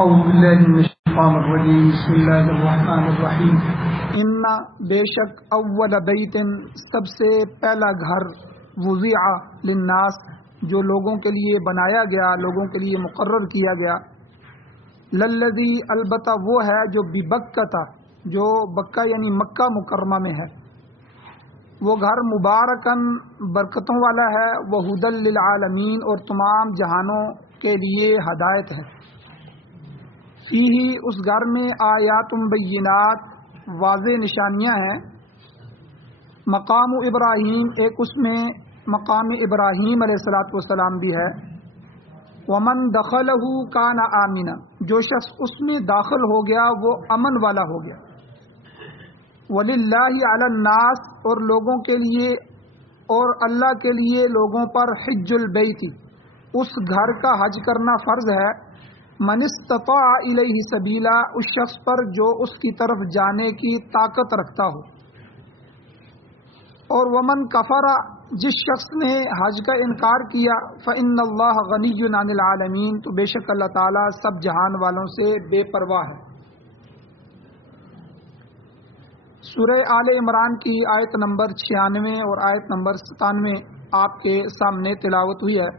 اعوذ باللہ من الشیطان الرجیم بسم اللہ الرحمن الرحیم ان بے شک اول بیت سب سے پہلا گھر وضع للناس جو لوگوں کے لیے بنایا گیا، لوگوں کے لیے مقرر کیا گیا، للذی البتہ وہ ہے جو ببکہ جو بکہ یعنی مکہ مکرمہ میں ہے، وہ گھر مبارکن برکتوں والا ہے، وہ ہدی للعالمین اور تمام جہانوں کے لیے ہدایت ہے، فیہ اس گھر میں آیات بینات واضح نشانیاں ہیں، مقام ابراہیم ایک اس میں مقام ابراہیم علیہ الصلوۃ والسلام بھی ہے، ومن دخلہ کان آمنا جو شخص اس میں داخل ہو گیا وہ امن والا ہو گیا، وللہ علی الناس اور لوگوں کے لیے اور اللہ کے لیے لوگوں پر حج البیت اس گھر کا حج کرنا فرض ہے، من استطاع الیہ سبیلا اس شخص پر جو اس کی طرف جانے کی طاقت رکھتا ہو، اور ومن کفر جس شخص نے حج کا انکار کیا فإن اللہ غنی عن العالمین تو بے شک اللہ تعالیٰ سب جہان والوں سے بے پرواہ ہے۔ سورہ آل عمران کی آیت نمبر 96 اور آیت نمبر 97 آپ کے سامنے تلاوت ہوئی ہے،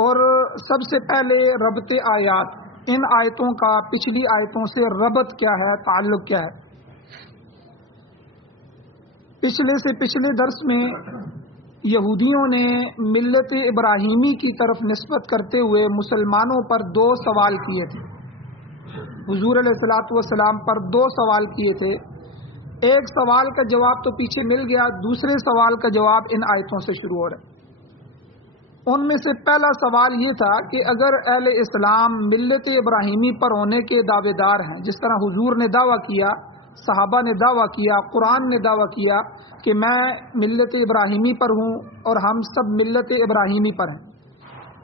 اور سب سے پہلے ربط آیات، ان آیتوں کا پچھلی آیتوں سے ربط کیا ہے، تعلق کیا ہے۔ پچھلے سے پچھلے درس میں یہودیوں نے ملت ابراہیمی کی طرف نسبت کرتے ہوئے مسلمانوں پر 2 سوال کیے تھے، حضور علیہ الصلوۃ والسلام پر 2 سوال کیے تھے۔ ایک سوال کا جواب تو پیچھے مل گیا، دوسرے سوال کا جواب ان آیتوں سے شروع ہو رہا ہے۔ ان میں سے پہلا سوال یہ تھا کہ اگر اہل اسلام ملت ابراہیمی پر ہونے کے دعوے دار ہیں، جس طرح حضور نے دعویٰ کیا، صحابہ نے دعویٰ کیا، قرآن نے دعویٰ کیا کہ میں ملت ابراہیمی پر ہوں اور ہم سب ملت ابراہیمی پر ہیں،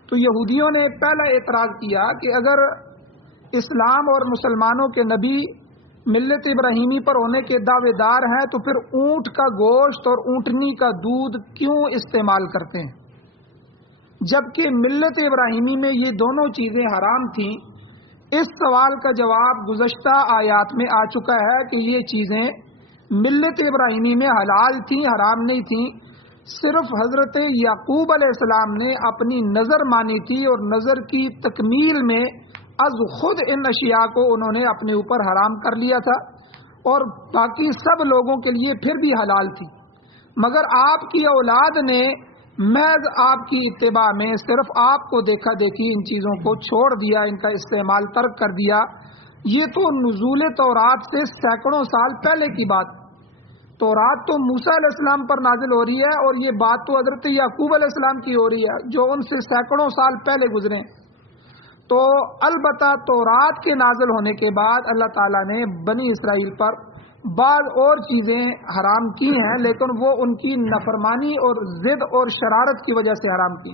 تو یہودیوں نے پہلا اعتراض کیا کہ اگر اسلام اور مسلمانوں کے نبی ملت ابراہیمی پر ہونے کے دعوے دار ہیں تو پھر اونٹ کا گوشت اور اونٹنی کا دودھ کیوں استعمال کرتے ہیں، جبکہ ملت ابراہیمی میں یہ دونوں چیزیں حرام تھیں۔ اس سوال کا جواب گزشتہ آیات میں آ چکا ہے کہ یہ چیزیں ملت ابراہیمی میں حلال تھیں، حرام نہیں تھیں، صرف حضرت یعقوب علیہ السلام نے اپنی نظر مانی تھی اور نظر کی تکمیل میں از خود ان اشیاء کو انہوں نے اپنے اوپر حرام کر لیا تھا، اور باقی سب لوگوں کے لیے پھر بھی حلال تھی، مگر آپ کی اولاد نے محض آپ کی اتباع میں صرف آپ کو دیکھا دیکھی ان چیزوں کو چھوڑ دیا، ان کا استعمال ترک کر دیا۔ یہ تو نزول تورات سے سینکڑوں سال پہلے کی بات، تورات تو موسیٰ علیہ السلام پر نازل ہو رہی ہے، اور یہ بات تو حضرت یعقوب علیہ السلام کی ہو رہی ہے جو ان سے سینکڑوں سال پہلے گزرے۔ تو البتہ تورات کے نازل ہونے کے بعد اللہ تعالیٰ نے بنی اسرائیل پر بعض اور چیزیں حرام کی ہیں، لیکن وہ ان کی نافرمانی اور ضد اور شرارت کی وجہ سے حرام کی،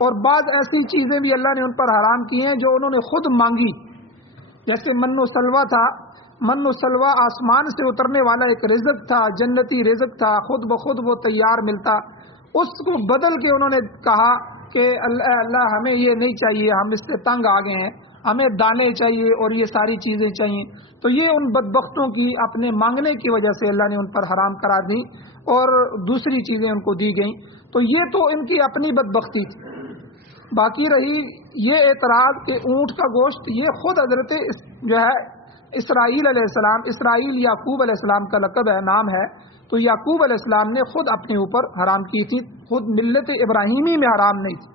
اور بعض ایسی چیزیں بھی اللہ نے ان پر حرام کی ہیں جو انہوں نے خود مانگی، جیسے من و سلوہ تھا۔ من و سلوہ آسمان سے اترنے والا ایک رزق تھا، جنتی رزق تھا، خود بخود وہ تیار ملتا، اس کو بدل کے انہوں نے کہا کہ اللہ ہمیں یہ نہیں چاہیے، ہم اس سے تنگ آ گئے ہیں، ہمیں دانے چاہیے اور یہ ساری چیزیں چاہیے، تو یہ ان بدبختوں کی اپنے مانگنے کی وجہ سے اللہ نے ان پر حرام قرار دی اور دوسری چیزیں ان کو دی گئیں، تو یہ تو ان کی اپنی بدبختی تھی۔ باقی رہی یہ اعتراض کہ اونٹ کا گوشت، یہ خود حضرت جو ہے اسرائیل علیہ السلام، اسرائیل یعقوب علیہ السلام کا لقب ہے، نام ہے، تو یعقوب علیہ السلام نے خود اپنے اوپر حرام کی تھی، خود ملت ابراہیمی میں حرام نہیں تھی۔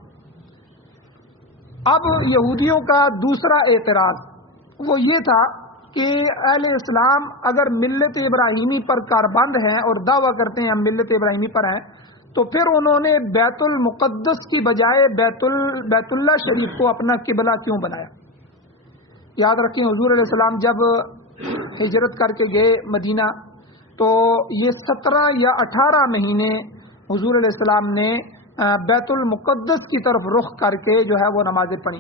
اب یہودیوں کا دوسرا اعتراض وہ یہ تھا کہ اہل اسلام اگر ملت ابراہیمی پر کاربند ہیں اور دعویٰ کرتے ہیں ہم ملت ابراہیمی پر ہیں، تو پھر انہوں نے بیت المقدس کی بجائے بیت اللہ شریف کو اپنا قبلہ کیوں بنایا؟ یاد رکھیں حضور علیہ السلام جب ہجرت کر کے گئے مدینہ، تو یہ 17 یا 18 مہینے حضور علیہ السلام نے بیت المقدس کی طرف رخ کر کے جو ہے وہ نمازیں پڑھی۔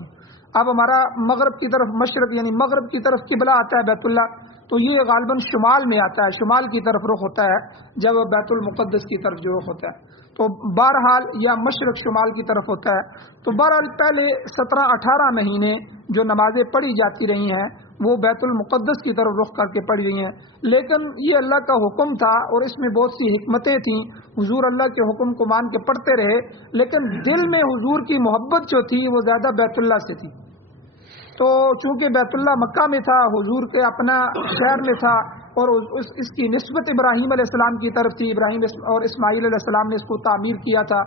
اب ہمارا مغرب کی طرف مشرق یعنی مغرب کی طرف قبلہ آتا ہے بیت اللہ، تو یہ غالباً شمال میں آتا ہے، شمال کی طرف رخ ہوتا ہے جب بیت المقدس کی طرف جو رخ ہوتا ہے، تو بہرحال یا مشرق شمال کی طرف ہوتا ہے. تو بہرحال پہلے 17-18 مہینے جو نمازیں پڑھی جاتی رہی ہیں وہ بیت المقدس کی طرف رخ کر کے پڑھی گئی ہیں. لیکن یہ اللہ کا حکم تھا اور اس میں بہت سی حکمتیں تھیں. حضور اللہ کے حکم کو مان کے پڑھتے رہے، لیکن دل میں حضور کی محبت جو تھی وہ زیادہ بیت اللہ سے تھی. تو چونکہ بیت اللہ مکہ میں تھا، حضور کے اپنا شہر میں تھا، اور اس کی نسبت ابراہیم علیہ السلام کی طرف تھی. ابراہیم اور اسماعیل علیہ السلام نے اس کو تعمیر کیا تھا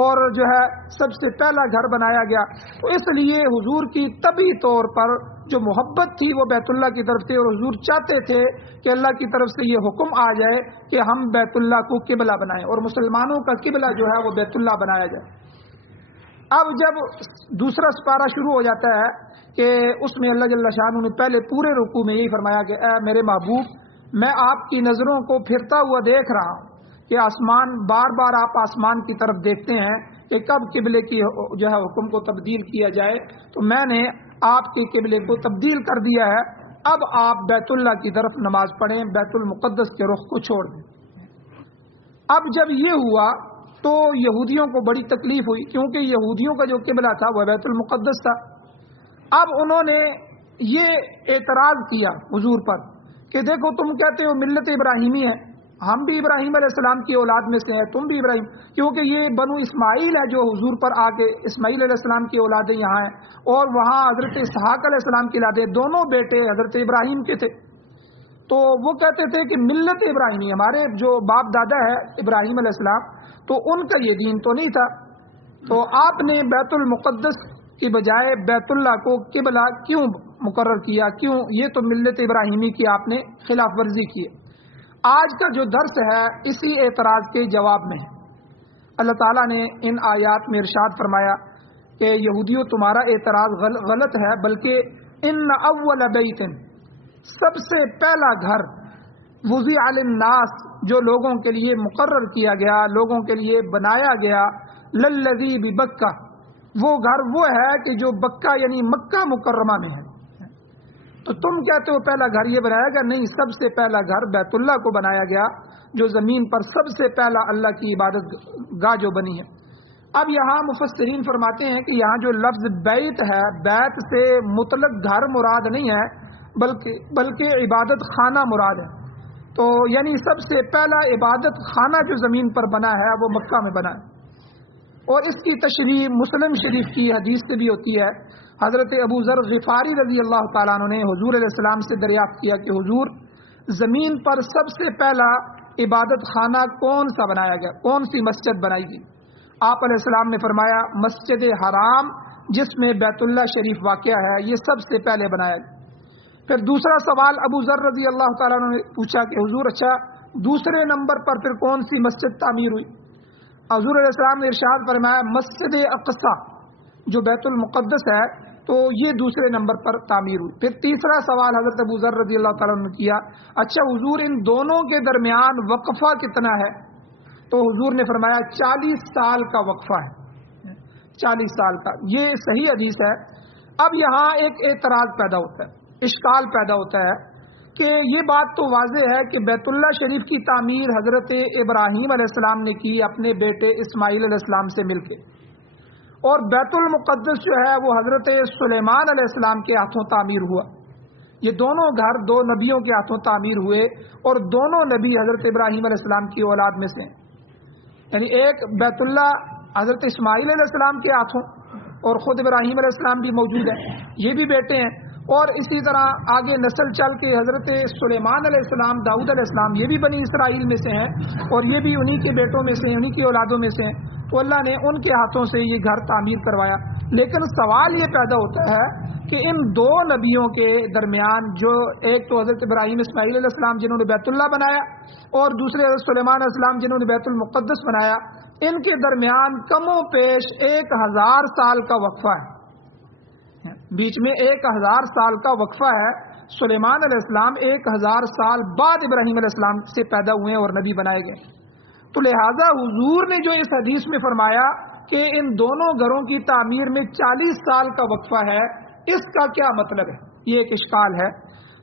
اور جو ہے سب سے پہلا گھر بنایا گیا. تو اس لیے حضور کی طبعی طور پر جو محبت تھی وہ بیت اللہ کی طرف تھی، اور حضور چاہتے تھے کہ اللہ کی طرف سے یہ حکم آ جائے کہ ہم بیت اللہ کو قبلہ بنائیں اور مسلمانوں کا قبلہ جو ہے وہ بیت اللہ بنایا جائے. اب جب دوسرا سپارہ شروع ہو جاتا ہے کہ اس میں اللہ جل شانہ نے پہلے پورے رکوع میں یہی فرمایا کہ اے میرے محبوب، میں آپ کی نظروں کو پھرتا ہوا دیکھ رہا ہوں کہ آسمان، بار بار آپ آسمان کی طرف دیکھتے ہیں کہ کب قبلے کی جو ہے حکم کو تبدیل کیا جائے. تو میں نے آپ کے قبلے کو تبدیل کر دیا ہے. اب آپ بیت اللہ کی طرف نماز پڑھیں، بیت المقدس کے رخ کو چھوڑ دیں. اب جب یہ ہوا تو یہودیوں کو بڑی تکلیف ہوئی، کیونکہ یہودیوں کا جو قبلہ تھا وہ بیت المقدس تھا. اب انہوں نے یہ اعتراض کیا حضور پر کہ دیکھو تم کہتے ہو ملت ابراہیمی ہے، ہم بھی ابراہیم علیہ السلام کی اولاد میں سے ہیں، تم بھی ابراہیم، کیونکہ یہ بنو اسماعیل ہے جو حضور پر آ کے اسماعیل علیہ السلام کی اولادیں یہاں ہیں، اور وہاں حضرت اسحاق علیہ السلام کی اولادیں، دونوں بیٹے حضرت ابراہیم کے تھے. تو وہ کہتے تھے کہ ملت ابراہیمی، ہمارے جو باپ دادا ہے ابراہیم علیہ السلام، تو ان کا یہ دین تو نہیں تھا. تو آپ نے بیت المقدس کی بجائے بیت اللہ کو قبلہ کیوں مقرر کیا؟ کیوں؟ یہ تو ملت ابراہیمی کی آپ نے خلاف ورزی کی ہے. آج کا جو درس ہے اسی اعتراض کے جواب میں ہے. اللہ تعالیٰ نے ان آیات میں ارشاد فرمایا کہ یہودیوں تمہارا اعتراض غلط ہے، بلکہ ان اول بیت، سب سے پہلا گھر، وضع للناس، جو لوگوں کے لیے مقرر کیا گیا، لوگوں کے لیے بنایا گیا، للذی ببکہ، وہ گھر وہ ہے کہ جو بکہ یعنی مکہ مکرمہ میں ہے. تو تم کہتے ہو پہلا گھر یہ بنایا گیا، نہیں، سب سے پہلا گھر بیت اللہ کو بنایا گیا جو زمین پر سب سے پہلا اللہ کی عبادت گاہ جو بنی ہے. اب یہاں مفسرین فرماتے ہیں کہ یہاں جو لفظ بیت ہے، بیت سے مطلق گھر مراد نہیں ہے، بلکہ عبادت خانہ مراد ہے. تو یعنی سب سے پہلا عبادت خانہ جو زمین پر بنا ہے وہ مکہ میں بنا ہے. اور اس کی تشریح مسلم شریف کی حدیث سے بھی ہوتی ہے. حضرت ابو ذر غفاری رضی اللہ تعالیٰ عنہ نے حضور علیہ السلام سے دریافت کیا کہ حضور، زمین پر سب سے پہلا عبادت خانہ کون سا بنایا گیا، کون سی مسجد بنائی گئی؟ آپ علیہ السلام نے فرمایا مسجد حرام جس میں بیت اللہ شریف واقع ہے، یہ سب سے پہلے بنایا گیا. پھر دوسرا سوال ابو ذر رضی اللہ تعالیٰ عنہ نے پوچھا کہ حضور، اچھا دوسرے نمبر پر پھر کون سی مسجد تعمیر ہوئی؟ حضور علیہ السلام نے ارشاد فرمایا مسجد اقصی جو بیت المقدس ہے، تو یہ دوسرے نمبر پر تعمیر ہوئی. پھر تیسرا سوال حضرت ابو ذر رضی اللہ تعالیٰ عنہ نے کیا، اچھا حضور ان دونوں کے درمیان وقفہ کتنا ہے؟ تو حضور نے فرمایا 40 سال کا وقفہ ہے، 40 سال کا. یہ صحیح حدیث ہے. اب یہاں ایک اعتراض پیدا ہوتا ہے، اشکال پیدا ہوتا ہے کہ یہ بات تو واضح ہے کہ بیت اللہ شریف کی تعمیر حضرت ابراہیم علیہ السلام نے کی اپنے بیٹے اسماعیل علیہ السلام سے مل کے، اور بیت المقدس جو ہے وہ حضرت سلیمان علیہ السلام کے ہاتھوں تعمیر ہوا. یہ دونوں گھر دو نبیوں کے ہاتھوں تعمیر ہوئے، اور دونوں نبی حضرت ابراہیم علیہ السلام کی اولاد میں سے ہیں. یعنی ایک بیت اللہ حضرت اسماعیل علیہ السلام کے ہاتھوں، اور خود ابراہیم علیہ السلام بھی موجود ہے، یہ بھی بیٹے ہیں. اور اسی طرح آگے نسل چل کے حضرت سلیمان علیہ السلام، داؤد علیہ السلام، یہ بھی بنی اسرائیل میں سے ہیں، اور یہ بھی انہی کے بیٹوں میں سے ہیں، انہی کی اولادوں میں سے ہیں. تو اللہ نے ان کے ہاتھوں سے یہ گھر تعمیر کروایا. لیکن سوال یہ پیدا ہوتا ہے کہ ان دو نبیوں کے درمیان، جو ایک تو حضرت ابراہیم اسماعیل علیہ السلام جنہوں نے بیت اللہ بنایا، اور دوسرے حضرت سلیمان علیہ السلام جنہوں نے بیت المقدس بنایا، ان کے درمیان کم و بیش 1000 سال کا وقفہ ہے. بیچ میں 1000 سال کا وقفہ ہے. سلیمان علیہ السلام 1000 سال بعد ابراہیم علیہ السلام سے پیدا ہوئے اور نبی بنائے گئے. تو لہٰذا حضور نے جو اس حدیث میں فرمایا کہ ان دونوں گھروں کی تعمیر میں 40 سال کا وقفہ ہے، اس کا کیا مطلب ہے؟ یہ ایک اشکال ہے.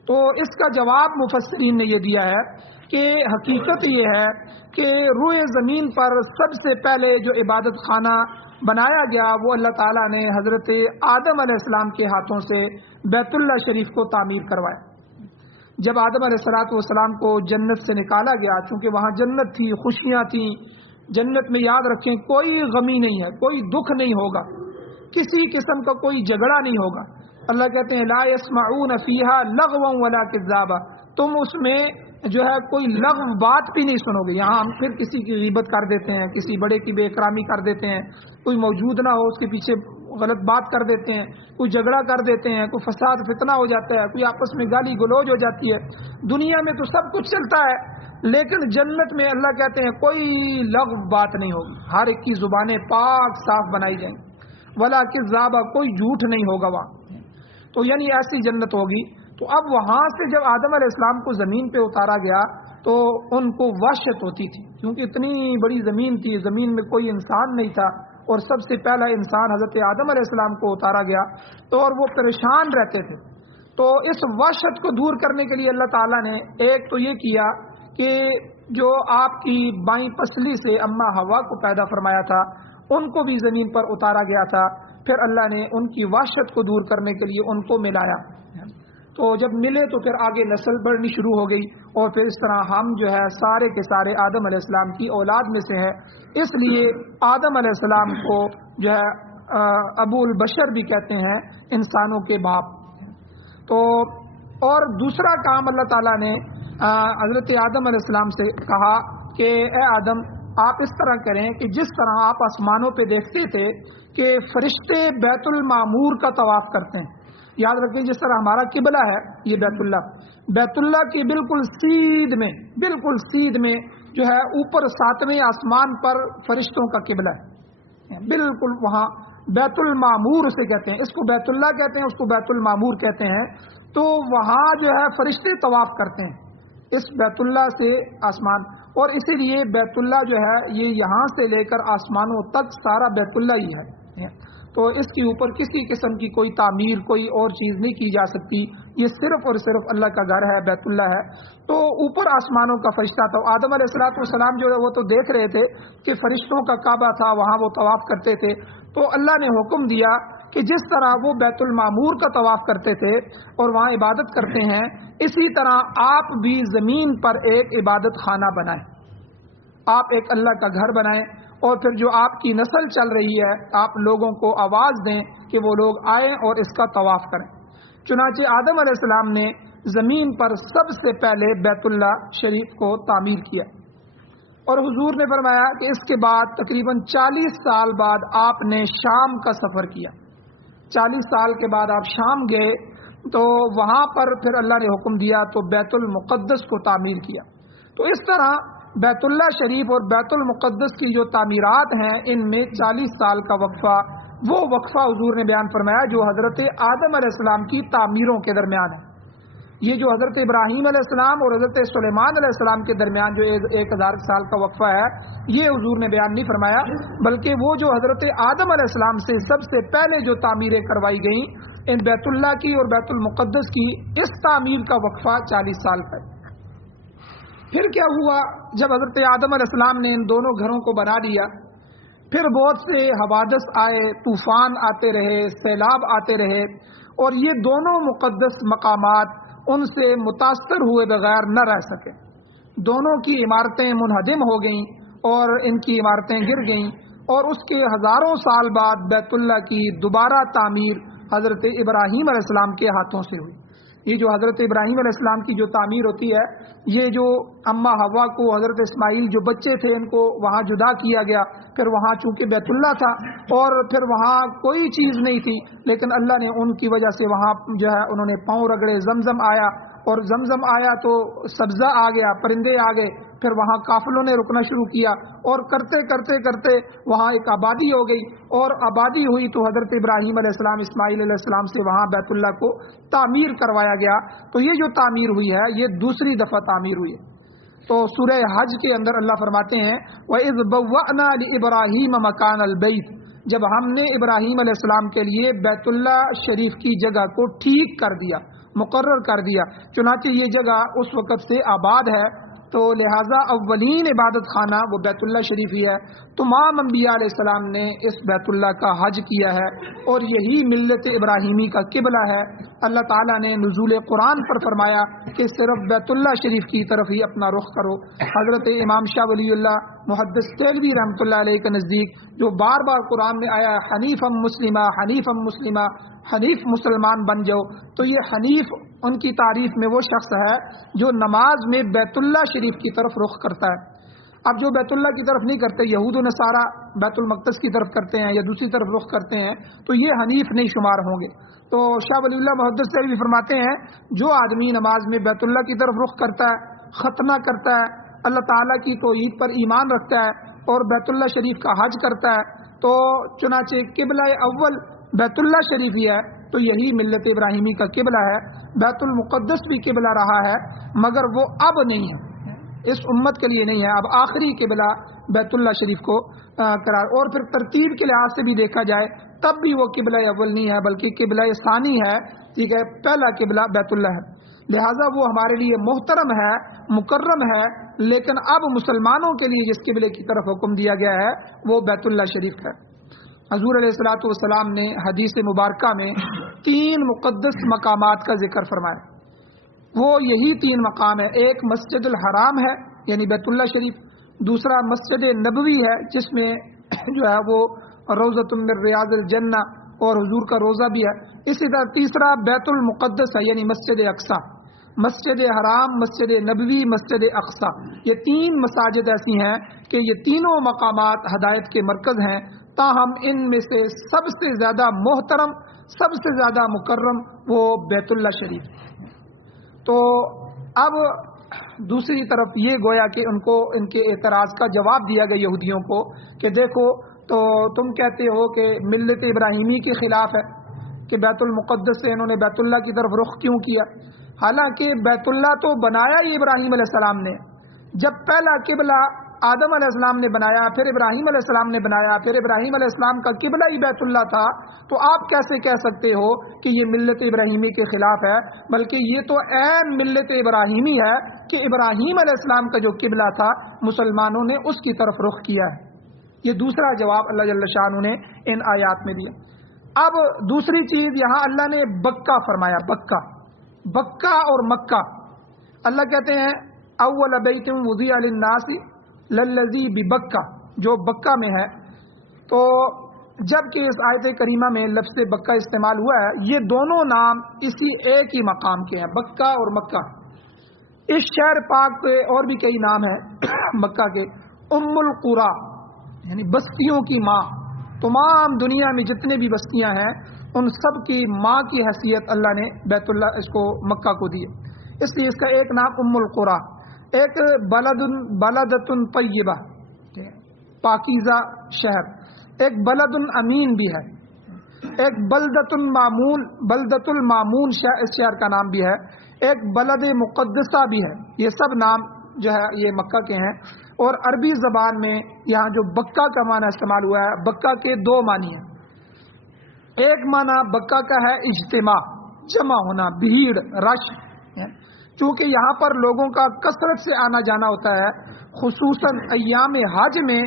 تو اس کا جواب مفسرین نے یہ دیا ہے کہ حقیقت یہ ہے کہ روئے زمین پر سب سے پہلے جو عبادت خانہ بنایا گیا وہ اللہ تعالیٰ نے حضرت آدم علیہ السلام کے ہاتھوں سے بیت اللہ شریف کو تعمیر کروایا۔ جب آدم علیہ السلام کو جنت سے نکالا گیا، چونکہ وہاں جنت تھی، خوشیاں تھیں، جنت میں یاد رکھیں کوئی غمی نہیں ہے، کوئی دکھ نہیں ہوگا، کسی قسم کا کوئی جھگڑا نہیں ہوگا۔ اللہ کہتے ہیں لا يسمعون فيها لغوا ولا كذابا، تم اس میں جو ہے کوئی لغو بات بھی نہیں سنو گے۔ یہاں ہم پھر کسی کی غیبت کر دیتے ہیں، کسی بڑے کی بے احترامی کر دیتے ہیں، کوئی موجود نہ ہو اس کے پیچھے غلط بات کر دیتے ہیں، کوئی جھگڑا کر دیتے ہیں، کوئی فساد فتنہ ہو جاتا ہے، کوئی آپس میں گالی گلوچ ہو جاتی ہے۔ دنیا میں تو سب کچھ چلتا ہے، لیکن جنت میں اللہ کہتے ہیں کوئی لغو بات نہیں ہوگی، ہر ایک کی زبانیں پاک صاف بنائی جائیں گی، ولا کذابا، کوئی جھوٹ نہیں ہوگا وہاں۔ تو یعنی ایسی جنت ہوگی۔ تو اب وہاں سے جب آدم علیہ السلام کو زمین پہ اتارا گیا تو ان کو وحشت ہوتی تھی، کیونکہ اتنی بڑی زمین تھی، زمین میں کوئی انسان نہیں تھا، اور سب سے پہلا انسان حضرت آدم علیہ السلام کو اتارا گیا، تو اور وہ پریشان رہتے تھے۔ تو اس وحشت کو دور کرنے کے لیے اللہ تعالیٰ نے ایک تو یہ کیا کہ جو آپ کی بائیں پسلی سے اماں ہوا کو پیدا فرمایا تھا ان کو بھی زمین پر اتارا گیا تھا، پھر اللہ نے ان کی وحشت کو دور کرنے کے لیے ان کو ملایا۔ تو جب ملے تو پھر آگے نسل بڑھنی شروع ہو گئی، اور پھر اس طرح ہم جو ہے سارے کے سارے آدم علیہ السلام کی اولاد میں سے ہیں، اس لیے آدم علیہ السلام کو جو ہے ابو البشر بھی کہتے ہیں، انسانوں کے باپ۔ تو اور دوسرا کام اللہ تعالیٰ نے حضرت آدم علیہ السلام سے کہا کہ اے آدم آپ اس طرح کریں کہ جس طرح آپ آسمانوں پہ دیکھتے تھے کہ فرشتے بیت المعمور کا طواف کرتے ہیں، یاد رکھیں جس طرح ہمارا قبلہ ہے یہ بیت اللہ کی بالکل سیدھ میں جو ہے اوپر 7ویں آسمان پر فرشتوں کا قبلہ ہے، بالکل وہاں بیت المعمور اسے کہتے ہیں، اس کو بیت اللہ کہتے ہیں، اس کو بیت المعمور کہتے ہیں۔ تو وہاں جو ہے فرشتے طواف کرتے ہیں اس بیت اللہ سے آسمان، اور اسی لیے بیت اللہ جو ہے یہ یہاں سے لے کر آسمانوں تک سارا بیت اللہ ہی ہے، تو اس کے اوپر کسی قسم کی کوئی تعمیر کوئی اور چیز نہیں کی جا سکتی، یہ صرف اور صرف اللہ کا گھر ہے، بیت اللہ ہے۔ تو اوپر آسمانوں کا فرشتہ تھا، آدم علیہ السلام جو ہے وہ تو دیکھ رہے تھے کہ فرشتوں کا کعبہ تھا، وہاں وہ طواف کرتے تھے، تو اللہ نے حکم دیا کہ جس طرح وہ بیت المعمور کا طواف کرتے تھے اور وہاں عبادت کرتے ہیں، اسی طرح آپ بھی زمین پر ایک عبادت خانہ بنائیں، آپ ایک اللہ کا گھر بنائیں، اور پھر جو آپ کی نسل چل رہی ہے آپ لوگوں کو آواز دیں کہ وہ لوگ آئیں اور اس کا طواف کریں۔ چنانچہ آدم علیہ السلام نے زمین پر سب سے پہلے بیت اللہ شریف کو تعمیر کیا، اور حضور نے فرمایا کہ اس کے بعد تقریباً 40 سال بعد آپ نے شام کا سفر کیا، 40 سال کے بعد آپ شام گئے، تو وہاں پر پھر اللہ نے حکم دیا تو بیت المقدس کو تعمیر کیا۔ تو اس طرح بیت اللہ شریف اور بیت المقدس کی جو تعمیرات ہیں ان میں 40 سال کا وقفہ، وہ وقفہ حضور نے بیان فرمایا جو حضرت آدم علیہ السلام کی تعمیروں کے درمیان ہے۔ یہ جو حضرت ابراہیم علیہ السلام اور حضرت سلیمان علیہ السلام کے درمیان جو 1000 سال کا وقفہ ہے، یہ حضور نے بیان نہیں فرمایا، بلکہ وہ جو حضرت آدم علیہ السلام سے سب سے پہلے جو تعمیریں کروائی گئیں ان بیت اللہ کی اور بیت المقدس کی، اس تعمیر کا وقفہ 40 سال کا ہے۔ پھر کیا ہوا جب حضرت آدم علیہ السلام نے ان دونوں گھروں کو بنا لیا، پھر بہت سے حوادث آئے، طوفان آتے رہے، سیلاب آتے رہے، اور یہ دونوں مقدس مقامات ان سے متاثر ہوئے بغیر نہ رہ سکے، دونوں کی عمارتیں منہدم ہو گئیں اور ان کی عمارتیں گر گئیں، اور اس کے ہزاروں سال بعد بیت اللہ کی دوبارہ تعمیر حضرت ابراہیم علیہ السلام کے ہاتھوں سے ہوئی۔ یہ جو حضرت ابراہیم علیہ السلام کی جو تعمیر ہوتی ہے، یہ جو اماں ہوا کو حضرت اسماعیل جو بچے تھے ان کو وہاں جدا کیا گیا، پھر وہاں چونکہ بیت اللہ تھا اور پھر وہاں کوئی چیز نہیں تھی، لیکن اللہ نے ان کی وجہ سے وہاں جو ہے انہوں نے پاؤں رگڑے، زمزم آیا، اور زمزم آیا تو سبزہ آ گیا، پرندے آ گئے، پھر وہاں قافلوں نے رکنا شروع کیا، اور کرتے کرتے کرتے وہاں ایک آبادی ہو گئی، اور آبادی ہوئی تو حضرت ابراہیم علیہ السلام اسماعیل علیہ السلام سے وہاں بیت اللہ کو تعمیر کروایا گیا۔ تو یہ جو تعمیر ہوئی ہے یہ دوسری دفعہ تعمیر ہوئی ہے۔ تو سورہ حج کے اندر اللہ فرماتے ہیں وَإِذْ بَوَّأْنَا لِإِبْرَاهِيمَ مَكَانَ الْبَيْتِ، جب ہم نے ابراہیم علیہ السلام کے لیے بیت اللہ شریف کی جگہ کو ٹھیک کر دیا، مقرر کر دیا، چنانچہ یہ جگہ اس وقت سے آباد ہے، تو لہٰذا اولین عبادت خانہ وہ بیت اللہ شریف ہی ہے. تمام انبیاء علیہ السلام نے اس بیت اللہ کا حج کیا ہے اور یہی ملت ابراہیمی کا قبلہ ہے. اللہ تعالیٰ نے نزول قرآن پر فرمایا کہ صرف بیت اللہ شریف کی طرف ہی اپنا رخ کرو. حضرت امام شاہ ولی اللہ محدث دہلوی رحمۃ اللہ علیہ کے نزدیک جو بار بار قرآن میں آیا حنیفم مسلمہ حنیفم مسلمہ حنیف مسلمان بن جاؤ، تو یہ حنیف ان کی تعریف میں وہ شخص ہے جو نماز میں بیت اللہ شریف کی طرف رخ کرتا ہے. اب جو بیت اللہ کی طرف نہیں کرتے، یہود و نصارہ بیت المقدس کی طرف کرتے ہیں یا دوسری طرف رخ کرتے ہیں، تو یہ حنیف نہیں شمار ہوں گے. تو شاہ ولی اللہ محدث سے بھی فرماتے ہیں جو آدمی نماز میں بیت اللہ کی طرف رخ کرتا ہے، ختنہ کرتا ہے، اللہ تعالیٰ کی توحید پر ایمان رکھتا ہے اور بیت اللہ شریف کا حج کرتا ہے، تو چنانچہ قبلہ اول بیت اللہ شریف ہی ہے، تو یہی ملت ابراہیمی کا قبلہ ہے. بیت المقدس بھی قبلہ رہا ہے مگر وہ اب نہیں ہے، اس امت کے لیے نہیں ہے. اب آخری قبلہ بیت اللہ شریف کو قرار. اور پھر ترتیب کے لحاظ سے بھی دیکھا جائے تب بھی وہ قبلہ اول نہیں ہے بلکہ قبلہ ثانی ہے. ٹھیک ہے، پہلا قبلہ بیت اللہ ہے، لہٰذا وہ ہمارے لیے محترم ہے، مکرم ہے. لیکن اب مسلمانوں کے لیے جس قبلے کی طرف حکم دیا گیا ہے وہ بیت اللہ شریف ہے. حضور علیہ الصلوۃ والسلام نے حدیث مبارکہ میں 3 مقدس مقامات کا ذکر فرمایا. وہ یہی 3 مقام ہے. ایک مسجد الحرام ہے یعنی بیت اللہ شریف، دوسرا مسجد نبوی ہے جس میں جو ہے وہ روضۃ من ریاض الجنہ اور حضور کا روضہ بھی ہے. اسی طرح تیسرا بیت المقدس ہے یعنی مسجد اقصیٰ. مسجد حرام، مسجد نبوی، مسجد اقصیٰ، یہ 3 مساجد ایسی ہیں کہ یہ تینوں مقامات ہدایت کے مرکز ہیں. تاہم ان میں سے سب سے زیادہ محترم، سب سے زیادہ مکرم وہ بیت اللہ شریف. تو اب دوسری طرف یہ گویا کہ ان کے اعتراض کا جواب دیا گیا یہودیوں کو کہ دیکھو تو تم کہتے ہو کہ ملت ابراہیمی کے خلاف ہے کہ بیت المقدس سے انہوں نے بیت اللہ کی طرف رخ کیوں کیا، حالانکہ بیت اللہ تو بنایا ہی ابراہیم علیہ السلام نے. جب پہلا قبلہ آدم علیہ السلام نے بنایا، پھر ابراہیم علیہ السلام نے بنایا، پھر ابراہیم علیہ السلام کا قبلہ ہی بیت اللہ تھا، تو آپ کیسے کہہ سکتے ہو کہ یہ ملت ابراہیمی کے خلاف ہے؟ بلکہ یہ تو عین ملت ابراہیمی ہے کہ ابراہیم علیہ السلام کا جو قبلہ تھا مسلمانوں نے اس کی طرف رخ کیا ہے. یہ دوسرا جواب اللہ جل شانہ نے ان آیات میں دیا. اب دوسری چیز یہاں اللہ نے بکہ فرمایا. بکہ اور مکہ، اللہ کہتے ہیں اول بیت وضع للناس للذی ببکہ، جو بکہ میں ہے. تو جب کہ اس آیت کریمہ میں لفظ بکہ استعمال ہوا ہے، یہ دونوں نام اسی ایک ہی مقام کے ہیں، بکہ اور مکہ. اس شہر پاک کے اور بھی کئی نام ہیں مکہ کے. ام القری یعنی بستیوں کی ماں. تمام دنیا میں جتنے بھی بستیاں ہیں ان سب کی ماں کی حیثیت اللہ نے بیت اللہ اس کو مکہ کو دی، اس لیے اس کا ایک نام ام القری. ایک بلدۃ طیبہ پاکیزہ شہر، ایک بلد امین بھی ہے، ایک بلدۃ المامون اس شہر کا نام بھی ہے، ایک بلد مقدسہ بھی ہے. یہ سب نام جو ہے یہ مکہ کے ہیں. اور عربی زبان میں یہاں جو بکہ کا معنی استعمال ہوا ہے، بکہ کے 2 معنی ہیں. ایک معنی بکہ کا ہے اجتماع، جمع ہونا، بھیڑ، رش. چونکہ یہاں پر لوگوں کا کثرت سے آنا جانا ہوتا ہے، خصوصاً ایام حج میں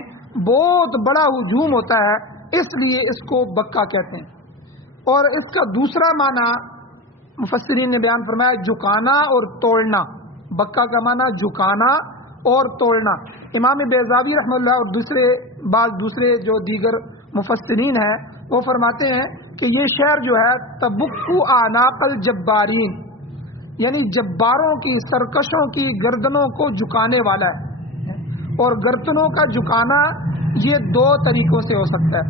بہت بڑا ہجوم ہوتا ہے، اس لیے اس کو بکہ کہتے ہیں. اور اس کا دوسرا معنی مفسرین نے بیان فرمایا جھکانا اور توڑنا. بکہ کا معنی جھکانا اور توڑنا. امام بیضاوی رحمہ اللہ اور دوسرے جو دیگر مفسرین ہیں وہ فرماتے ہیں کہ یہ شہر جو ہے تبکو اعناق الجبارین، یعنی جباروں کی، سرکشوں کی گردنوں کو جھکانے والا ہے. اور گردنوں کا جھکانا یہ 2 طریقوں سے ہو سکتا ہے.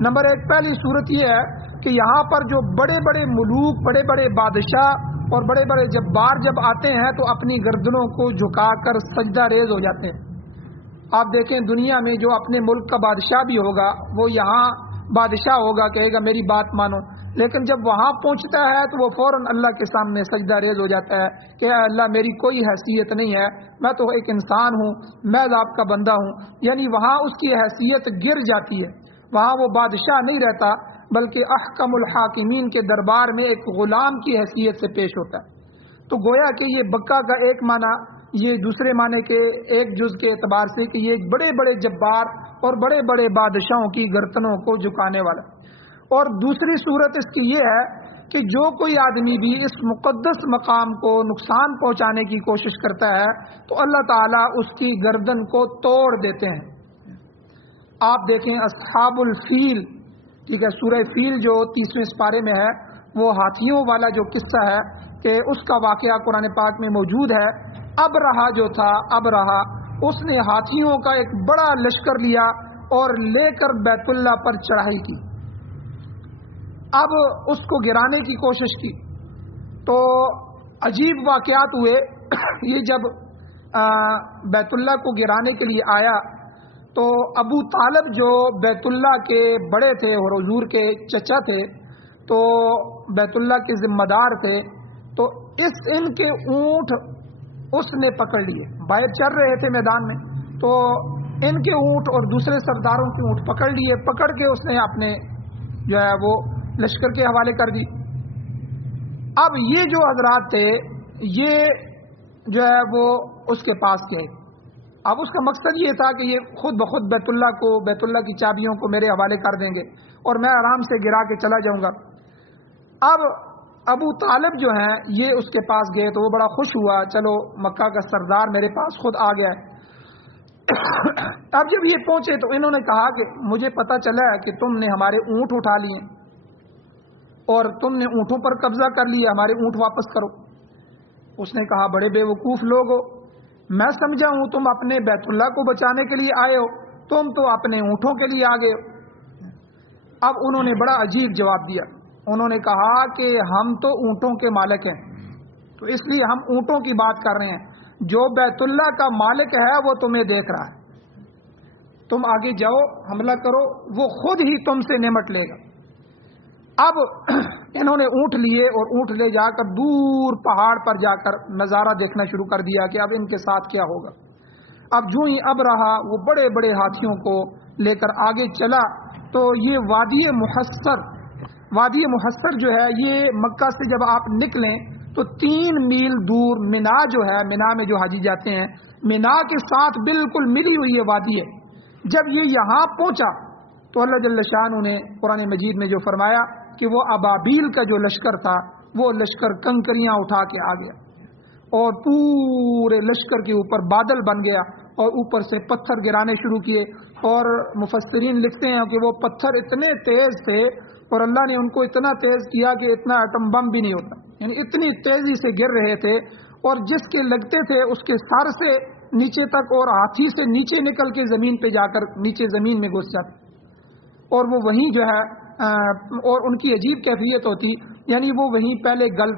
نمبر 1 پہلی صورت یہ ہے کہ یہاں پر جو بڑے بڑے ملوک، بڑے بڑے بادشاہ اور بڑے بڑے جبار جب آتے ہیں تو اپنی گردنوں کو جھکا کر سجدہ ریز ہو جاتے ہیں. آپ دیکھیں دنیا میں جو اپنے ملک کا بادشاہ بھی ہوگا وہ یہاں بادشاہ ہوگا، کہے گا میری بات مانو، لیکن جب وہاں پہنچتا ہے تو وہ فوراً اللہ کے سامنے سجدہ ریز ہو جاتا ہے کہ اے اللہ میری کوئی حیثیت نہیں ہے، میں تو ایک انسان ہوں، میں آپ کا بندہ ہوں. یعنی وہاں اس کی حیثیت گر جاتی ہے، وہاں وہ بادشاہ نہیں رہتا بلکہ احکم الحاکمین کے دربار میں ایک غلام کی حیثیت سے پیش ہوتا ہے. تو گویا کہ یہ بکہ کا ایک معنی یہ دوسرے معنی کے ایک جز کے اعتبار سے کہ یہ بڑے بڑے جبار اور بڑے بڑے بادشاہوں کی گردنوں کو جھکانے والا. اور دوسری صورت اس کی یہ ہے کہ جو کوئی آدمی بھی اس مقدس مقام کو نقصان پہنچانے کی کوشش کرتا ہے تو اللہ تعالیٰ اس کی گردن کو توڑ دیتے ہیں. آپ دیکھیں اصحاب الفیل، ٹھیک ہے، سورہ فیل جو 30ویں سپارے میں ہے، وہ ہاتھیوں والا جو قصہ ہے کہ اس کا واقعہ قرآن پاک میں موجود ہے. ابرہا جو تھا، ابرہا اس نے ہاتھیوں کا ایک بڑا لشکر لیا اور لے کر بیت اللہ پر چڑھائی کی. اب اس کو گرانے کی کوشش کی تو عجیب واقعات ہوئے. یہ جب بیت اللہ کو گرانے کے لیے آیا تو ابو طالب جو بیت اللہ کے بڑے تھے اور حضور کے چچا تھے، تو بیت اللہ کے ذمہ دار تھے، تو ان کے اونٹ اس نے پکڑ لیے. باہر چل رہے تھے میدان میں، تو ان کے اونٹ اور دوسرے سرداروں کے اونٹ پکڑ لیے. پکڑ کے اس نے اپنے جو ہے وہ لشکر کے حوالے کر دی. اب یہ جو حضرات تھے یہ جو ہے وہ اس کے پاس گئے. اب اس کا مقصد یہ تھا کہ یہ خود بخود بیت اللہ کی چابیوں کو میرے حوالے کر دیں گے اور میں آرام سے گرا کے چلا جاؤں گا. اب ابو طالب جو ہیں یہ اس کے پاس گئے تو وہ بڑا خوش ہوا، چلو مکہ کا سردار میرے پاس خود آ گیا ہے. اب جب یہ پہنچے تو انہوں نے کہا کہ مجھے پتہ چلا ہے کہ تم نے ہمارے اونٹ اٹھا لیے اور تم نے اونٹوں پر قبضہ کر لیا، ہمارے اونٹ واپس کرو. اس نے کہا بڑے بے وقوف لوگ ہو، میں سمجھا ہوں تم اپنے بیت اللہ کو بچانے کے لیے آئے ہو، تم تو اپنے اونٹوں کے لیے آ گئے ہو. اب انہوں نے بڑا عجیب جواب دیا. انہوں نے کہا کہ ہم تو اونٹوں کے مالک ہیں، تو اس لیے ہم اونٹوں کی بات کر رہے ہیں. جو بیت اللہ کا مالک ہے وہ تمہیں دیکھ رہا ہے، تم آگے جاؤ، حملہ کرو، وہ خود ہی تم سے نمٹ لے گا. اب انہوں نے اونٹ لیے اور اونٹ لے جا کر دور پہاڑ پر جا کر نظارہ دیکھنا شروع کر دیا کہ اب ان کے ساتھ کیا ہوگا. اب جو ہی اب رہا وہ بڑے بڑے ہاتھیوں کو لے کر آگے چلا تو یہ وادی محصر جو ہے، یہ مکہ سے جب آپ نکلیں تو 3 میل دور منا جو ہے، منا میں جو حاجی جاتے ہیں، منا کے ساتھ بالکل ملی ہوئی یہ وادی ہے. جب یہ یہاں پہنچا تو اللہ جل شانہ نے قرآن مجید میں جو فرمایا کہ وہ ابابیل کا جو لشکر تھا وہ لشکر کنکریاں اٹھا کے آ گیا اور پورے لشکر کے اوپر بادل بن گیا اور اوپر سے پتھر گرانے شروع کیے. اور مفسرین لکھتے ہیں کہ وہ پتھر اتنے تیز تھے اور اللہ نے ان کو اتنا تیز کیا کہ اتنا ایٹم بم بھی نہیں ہوتا، یعنی اتنی تیزی سے گر رہے تھے. اور جس کے لگتے تھے اس کے سر سے نیچے تک اور ہاتھی سے نیچے نکل کے زمین پہ جا کر نیچے زمین میں گھس جاتے اور وہ وہیں جو ہے اور ان کی عجیب کیفیت ہوتی، یعنی وہ وہیں پہلے گل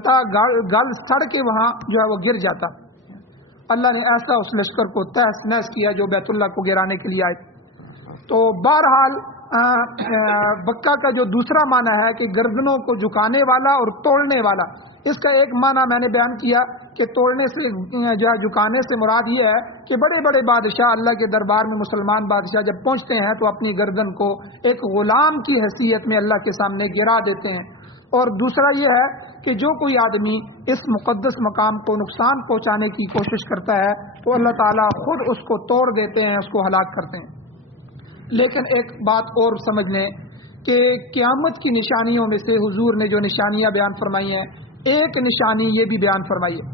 سڑ کے وہاں جو ہے وہ گر جاتا. اللہ نے ایسا اس لشکر کو تہس نہس کیا جو بیت اللہ کو گرانے کے لیے آئے. تو بہرحال بکا کا جو دوسرا معنی ہے کہ گردنوں کو جھکانے والا اور توڑنے والا، اس کا ایک معنی میں نے بیان کیا کہ توڑنے سے جو جھکانے سے مراد یہ ہے کہ بڑے بڑے بادشاہ اللہ کے دربار میں، مسلمان بادشاہ جب پہنچتے ہیں تو اپنی گردن کو ایک غلام کی حیثیت میں اللہ کے سامنے گرا دیتے ہیں. اور دوسرا یہ ہے کہ جو کوئی آدمی اس مقدس مقام کو نقصان پہنچانے کی کوشش کرتا ہے تو اللہ تعالیٰ خود اس کو توڑ دیتے ہیں، اس کو ہلاک کرتے ہیں. لیکن ایک بات اور سمجھ لیں کہ قیامت کی نشانیوں میں سے حضور نے جو نشانیاں بیان فرمائی ہیں، ایک نشانی یہ بھی بیان فرمائی ہے.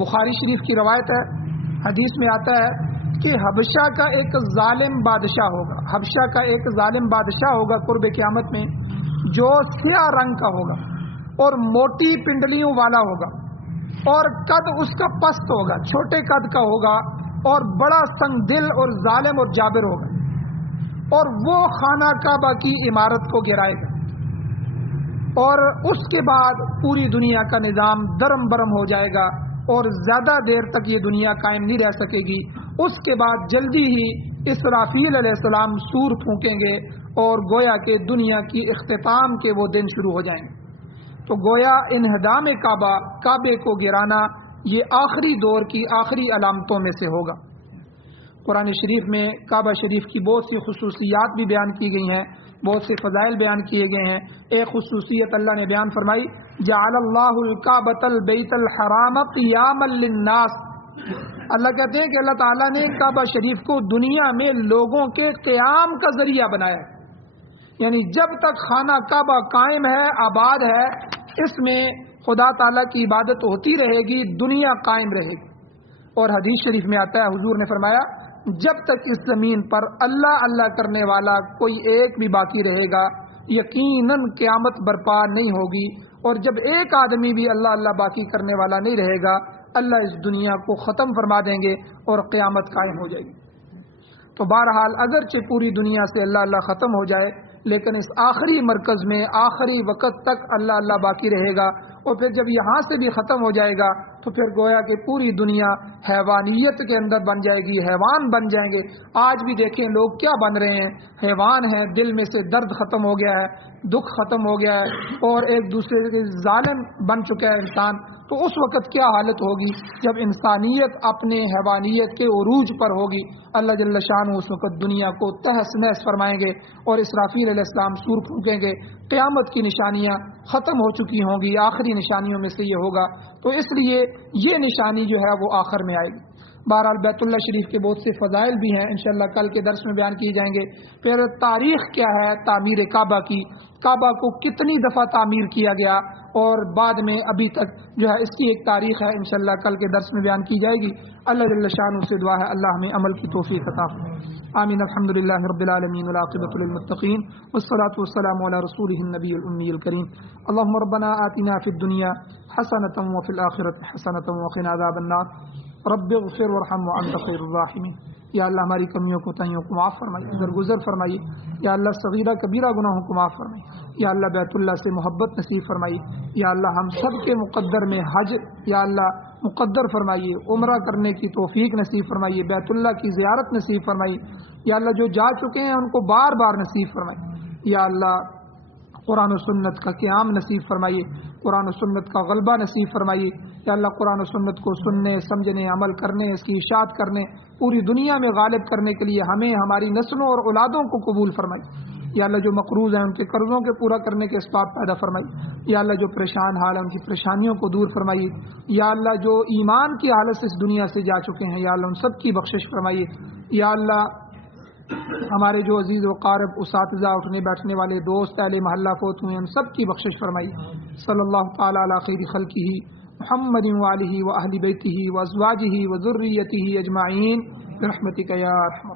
بخاری شریف کی روایت ہے، حدیث میں آتا ہے کہ حبشہ کا ایک ظالم بادشاہ ہوگا، حبشہ کا ایک ظالم بادشاہ ہوگا قرب قیامت میں، جو سیاہ رنگ کا ہوگا اور موٹی پنڈلیوں والا ہوگا اور قد اس کا پست ہوگا، چھوٹے قد کا ہوگا اور بڑا سنگ دل اور ظالم اور جابر ہوگا. اور وہ خانہ کعبہ کی عمارت کو گرائے گا اور اس کے بعد پوری دنیا کا نظام درم برم ہو جائے گا اور زیادہ دیر تک یہ دنیا قائم نہیں رہ سکے گی. اس کے بعد جلدی ہی اسرافیل علیہ السلام سور پھونکیں گے اور گویا کہ دنیا کی اختتام کے وہ دن شروع ہو جائیں گے. تو گویا انہدام کعبے کو گرانا یہ آخری دور کی آخری علامتوں میں سے ہوگا. قرآن شریف میں کعبہ شریف کی بہت سی خصوصیات بھی بیان کی گئی ہیں، بہت سے فضائل بیان کیے گئے ہیں. ایک خصوصیت اللہ نے بیان فرمائی، جعل اللہ الکعبۃ البیت الحرام قیاما للناس، اللہ کہتے ہیں کہ اللہ تعالیٰ نے کعبہ شریف کو دنیا میں لوگوں کے قیام کا ذریعہ بنایا ہے، یعنی جب تک خانہ کعبہ قائم ہے، آباد ہے، اس میں خدا تعالیٰ کی عبادت ہوتی رہے گی، دنیا قائم رہے گی۔ اور حدیث شریف میں آتا ہے، حضور نے فرمایا جب تک اس زمین پر اللہ اللہ کرنے والا کوئی ایک بھی باقی رہے گا، یقیناً قیامت برپا نہیں ہوگی، اور جب ایک آدمی بھی اللہ اللہ باقی کرنے والا نہیں رہے گا، اللہ اس دنیا کو ختم فرما دیں گے اور قیامت قائم ہو جائے گی۔ تو بہرحال اگرچہ پوری دنیا سے اللہ اللہ ختم ہو جائے، لیکن اس آخری مرکز میں آخری وقت تک اللہ اللہ باقی رہے گا، اور پھر جب یہاں سے بھی ختم ہو جائے گا تو پھر گویا کہ پوری دنیا حیوانیت کے اندر بن جائے گی، حیوان بن جائیں گے۔ آج بھی دیکھیں لوگ کیا بن رہے ہیں، حیوان ہیں، دل میں سے درد ختم ہو گیا ہے، دکھ ختم ہو گیا ہے، اور ایک دوسرے کے ظالم بن چکا ہے انسان۔ تو اس وقت کیا حالت ہوگی جب انسانیت اپنے حیوانیت کے عروج پر ہوگی؟ اللہ جل شانہ اس وقت دنیا کو تہس نہس فرمائیں گے، اور اسرافیل علیہ السلام سور پھونکیں گے، قیامت کی نشانیاں ختم ہو چکی ہوں گی، آخری نشانیوں میں سے یہ ہوگا۔ تو اس لیے یہ نشانی جو ہے وہ آخر میں آئے گی۔ بہرحال بیت اللہ شریف کے بہت سے فضائل بھی ہیں، انشاءاللہ کل کے درس میں بیان کیے جائیں گے۔ پھر تاریخ کیا ہے تعمیر کعبہ کی، کعبہ کو کتنی دفعہ تعمیر کیا گیا، اور بعد میں ابھی تک جو ہے اس کی ایک تاریخ ہے، انشاءاللہ کل کے درس میں بیان کی جائے گی۔ اللہ جل شانہ سے دعا ہے اللہ ہمیں عمل کی توفیق عطا فرمائے۔ آمین۔ الحمدللہ رب العالمین والعاقبۃ للمتقین والصلاۃ والسلام علی رسولہ النبی الامی الکریم۔ اللهم ربنا آتنا فی الدنیا حسنۃ وفی الآخرۃ حسنۃ وقنا عذاب النار۔ رب اغفر وارحم وانت خیر الراحمین۔ یا اللہ ہماری کمیوں کو تائیوں کو معاف فرمائیے، درگزر فرمائیے۔ یا اللہ صغیرہ کبیرہ گناہوں کو معاف فرمائیے۔ یا اللہ بیت اللہ سے محبت نصیب فرمائیے۔ یا اللہ ہم سب کے مقدر میں حج یا اللہ مقدر فرمائیے، عمرہ کرنے کی توفیق نصیب فرمائیے، بیت اللہ کی زیارت نصیب فرمائیے۔ یا اللہ جو جا چکے ہیں ان کو بار بار نصیب فرمائیے۔ یا اللہ قرآن و سنت کا قیام نصیب فرمائیے، قرآن و سنت کا غلبہ نصیب فرمائیے۔ یا اللہ قرآن و سنت کو سننے، سمجھنے، عمل کرنے، اس کی اشاعت کرنے، پوری دنیا میں غالب کرنے کے لیے ہمیں، ہماری نسلوں اور اولادوں کو قبول فرمائیے۔ یا اللہ جو مقروض ہیں ان کے قرضوں کے پورا کرنے کے اسباب پیدا فرمائیے۔ یا اللہ جو پریشان حال ہیں ان کی پریشانیوں کو دور فرمائیے۔ یا اللہ جو ایمان کی حالت سے اس دنیا سے جا چکے ہیں، یا اللہ ان سب کی بخشش فرمائیے۔ یا اللہ ہمارے جو عزیز و قارب اساتذہ، اٹھنے بیٹھنے والے دوست، اہل محلہ فوت ہوئے ہیں، ان سب کی بخشش فرمائیے۔ صلی اللہ تعالی علی خیر خلقہ محمد وآلہ وأہل بیتہ وازواجہ وذریتہ اجمعین برحمتک یا ارحم